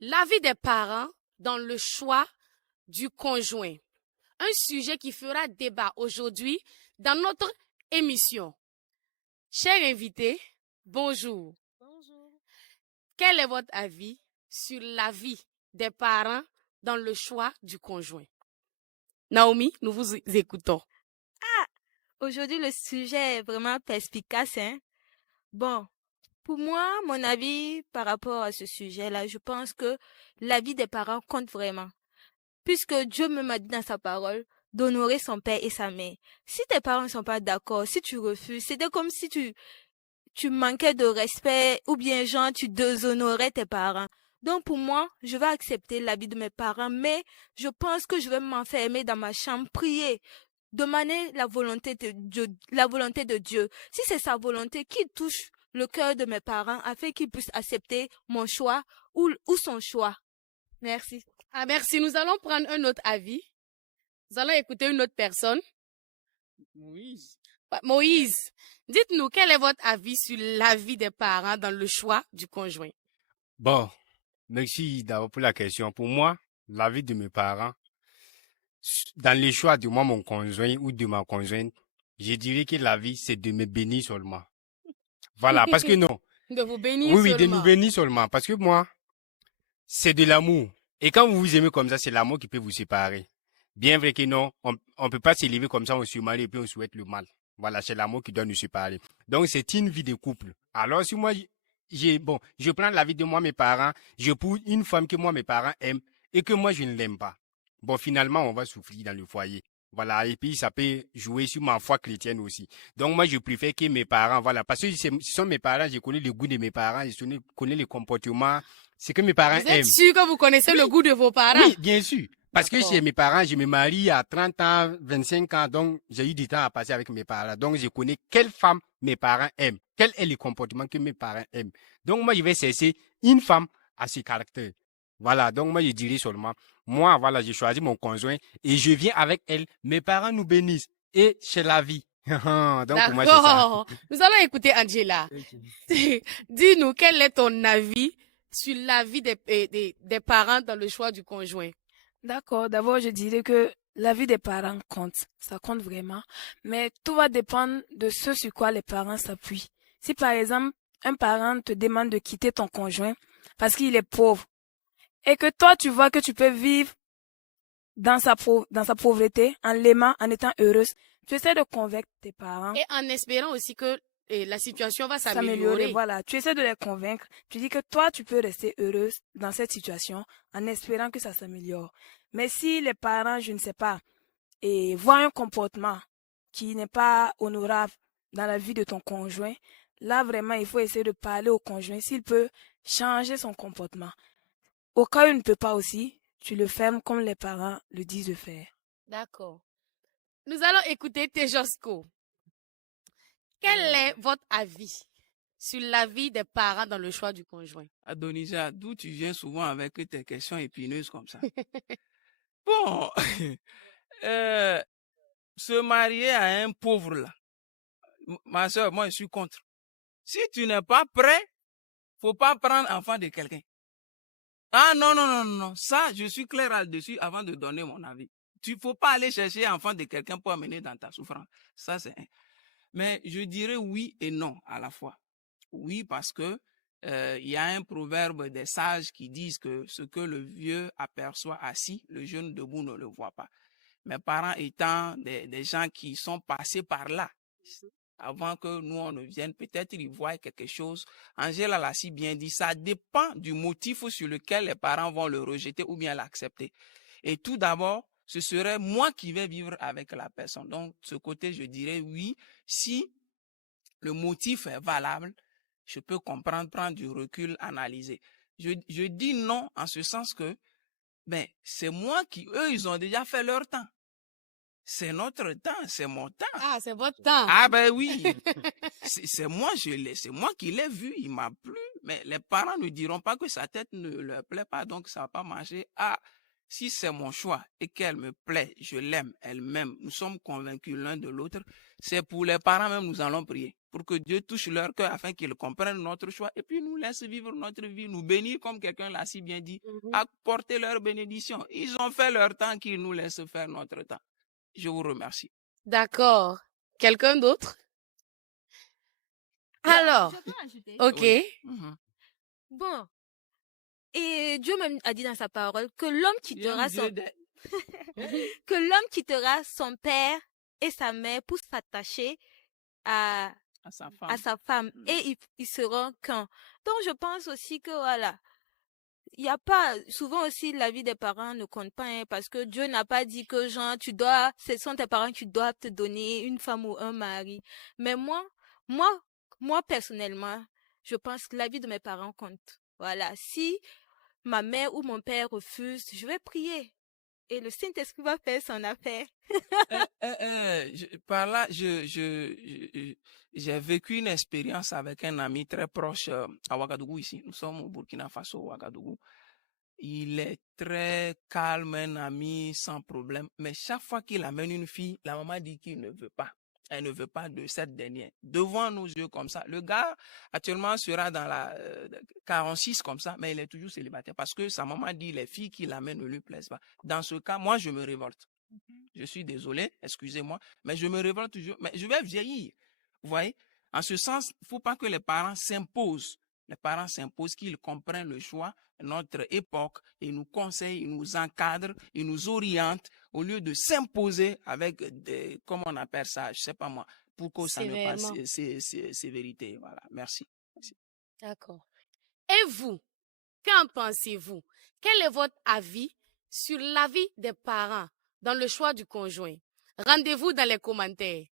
L'avis des parents dans le choix du conjoint. Un sujet qui fera débat aujourd'hui dans notre émission. Chers invités, bonjour. Bonjour. Quel est votre avis sur l'avis des parents dans le choix du conjoint? Naomi, nous vous écoutons. Aujourd'hui, le sujet est vraiment perspicace, hein. Bon, pour moi, mon avis par rapport à ce sujet-là, je pense que l'avis des parents compte vraiment. Puisque Dieu me m'a dit dans sa parole d'honorer son père et sa mère. Si tes parents ne sont pas d'accord, si tu refuses, c'était comme si tu manquais de respect ou bien genre tu déshonorais tes parents. Donc pour moi, je vais accepter l'avis de mes parents, mais je pense que je vais m'enfermer dans ma chambre, prier, demander la volonté de Dieu. Si c'est sa volonté qui touche le cœur de mes parents afin qu'ils puissent accepter mon choix ou son choix. Merci. Ah, merci. Nous allons prendre un autre avis. Nous allons écouter une autre personne. Moïse. Moïse, dites-nous quel est votre avis sur l'avis des parents dans le choix du conjoint? Bon, merci d'abord pour la question. Pour moi, l'avis de mes parents, dans les choix de moi, mon conjoint ou de ma conjointe, je dirais que l'avis, c'est de me bénir seulement. Voilà, parce que non. De vous bénir Oui, de nous seulement. bénir seulement. Parce que moi, c'est de l'amour. Et quand vous vous aimez comme ça, c'est l'amour qui peut vous séparer. Bien vrai que non, on peut pas s'élever comme ça, on se marie et puis on souhaite le mal. Voilà, c'est l'amour qui doit nous séparer. Donc, c'est une vie de couple. Alors, si moi, je prends la vie de moi, mes parents, je pour une femme que moi, mes parents aiment et que moi, je ne l'aime pas. Bon, finalement, on va souffrir dans le foyer. Voilà, et puis ça peut jouer sur ma foi chrétienne aussi. Donc, moi, je préfère que mes parents, voilà, parce que ce sont mes parents, je connais le goût de mes parents, je connais les comportements, c'est que mes parents Vous êtes aiment. sûr que vous connaissez le goût de vos parents? Oui, bien sûr. Parce que D'accord. chez mes parents, je me marie à 30 ans, 25 ans, donc j'ai eu du temps à passer avec mes parents. Donc je connais quelle femme mes parents aiment, quel est le comportement que mes parents aiment. Donc moi, je vais cesser une femme à ce caractère. Voilà, donc moi, je dirais seulement, moi, voilà, j'ai choisi mon conjoint et je viens avec elle. Mes parents nous bénissent et c'est la vie. Donc pour moi, c'est ça. D'accord. Nous allons écouter Angela. Dis-nous, quel est ton avis sur l'avis des parents dans le choix du conjoint? D'accord, d'abord je dirais que l'avis des parents compte, ça compte vraiment, mais tout va dépendre de ce sur quoi les parents s'appuient. Si par exemple un parent te demande de quitter ton conjoint parce qu'il est pauvre et que toi tu vois que tu peux vivre dans sa pauvreté en l'aimant, en étant heureuse, tu essaies de convaincre tes parents. Et en espérant aussi que la situation va S'améliorer, s'améliorer. voilà. Tu essaies de les convaincre. Tu dis que toi, tu peux rester heureuse dans cette situation en espérant que ça s'améliore. Mais si les parents, je ne sais pas, et voient un comportement qui n'est pas honorable dans la vie de ton conjoint, là, vraiment, il faut essayer de parler au conjoint s'il peut changer son comportement. Au cas où il ne peut pas aussi, tu le fermes comme les parents le disent de faire. D'accord. Nous allons écouter Tejosco. Quel est votre avis sur l'avis des parents dans le choix du conjoint? Adonija, d'où tu viens souvent avec tes questions épineuses comme ça? Bon, euh, se marier à un pauvre là, ma soeur, moi je suis contre. Si tu n'es pas prêt, faut pas prendre enfant de quelqu'un. Ah non, non, non, non, ça, je suis clair là-dessus avant de donner mon avis. Tu faut pas aller chercher enfant de quelqu'un pour amener dans ta souffrance. Ça, c'est un. Mais je dirais oui et non à la fois. Oui, parce que il y a un proverbe des sages qui disent que ce que le vieux aperçoit assis, le jeune debout ne le voit pas. Mes parents étant des gens qui sont passés par là, avant que nous on ne vienne, peut-être ils voient quelque chose. Angèle l'a si bien dit, ça dépend du motif sur lequel les parents vont le rejeter ou bien l'accepter. Et tout d'abord, ce serait moi qui vais vivre avec la personne. Donc, de ce côté, je dirais oui, si le motif est valable, je peux comprendre, prendre du recul, analyser. Je dis non en ce sens que, c'est moi qui, eux, ils ont déjà fait leur temps. C'est notre temps, c'est mon temps. Ah, c'est votre temps. Ah ben oui, c'est moi qui l'ai vu, il m'a plu, mais les parents ne diront pas que sa tête ne leur plaît pas, donc ça va pas marcher. Ah, Si c'est mon choix et qu'elle me plaît, je l'aime, elle m'aime, nous sommes convaincus l'un de l'autre, c'est pour les parents même, nous allons prier pour que Dieu touche leur cœur afin qu'ils comprennent notre choix et puis nous laisse vivre notre vie, nous bénir comme quelqu'un l'a si bien dit, apporter leur bénédiction. Ils ont fait leur temps, qu'ils nous laissent faire notre temps. Je vous remercie. D'accord. Quelqu'un d'autre? Alors, Je peux ajouter? ok. Oui. Mhm. Bon, et Dieu même a dit dans sa parole que l'homme quittera Dieu son, que l'homme quittera son père et sa mère pour s'attacher à à sa femme. à sa femme et ils seront qu'un. Donc je pense aussi que voilà, il y a pas souvent aussi la vie des parents ne compte pas hein, parce que Dieu n'a pas dit que genre ce sont tes parents qui doivent te donner une femme ou un mari. Mais moi personnellement, je pense que la vie de mes parents compte. Voilà, si ma mère ou mon père refuse, je vais prier et le Saint-Esprit va faire son affaire. Par là, j'ai vécu une expérience avec un ami très proche à Ouagadougou ici. Nous sommes au Burkina Faso, Ouagadougou. Il est très calme, un ami sans problème. Mais chaque fois qu'il amène une fille, la maman dit qu'il ne veut pas. Elle ne veut pas de cette dernière. Devant nos yeux comme ça. Le gars, actuellement, sera dans la 46 comme ça, mais il est toujours célibataire parce que sa maman dit les filles qu'il amène ne lui plaisent pas. Dans ce cas, moi, je me révolte. Je suis désolé, excusez-moi, mais je me révolte toujours. Mais je vais vieillir. Vous voyez? En ce sens, il ne faut pas que les parents s'imposent. Les parents s'imposent, qu'ils comprennent le choix, notre époque, ils nous conseillent, ils nous encadrent, ils nous orientent, au lieu de s'imposer avec des, comment on appelle ça, je ne sais pas moi, pour que ça ne passe, Sévèrement. c'est vérité. Voilà, merci. D'accord. Et vous, qu'en pensez-vous? Quel est votre avis sur l'avis des parents dans le choix du conjoint? Rendez-vous dans les commentaires.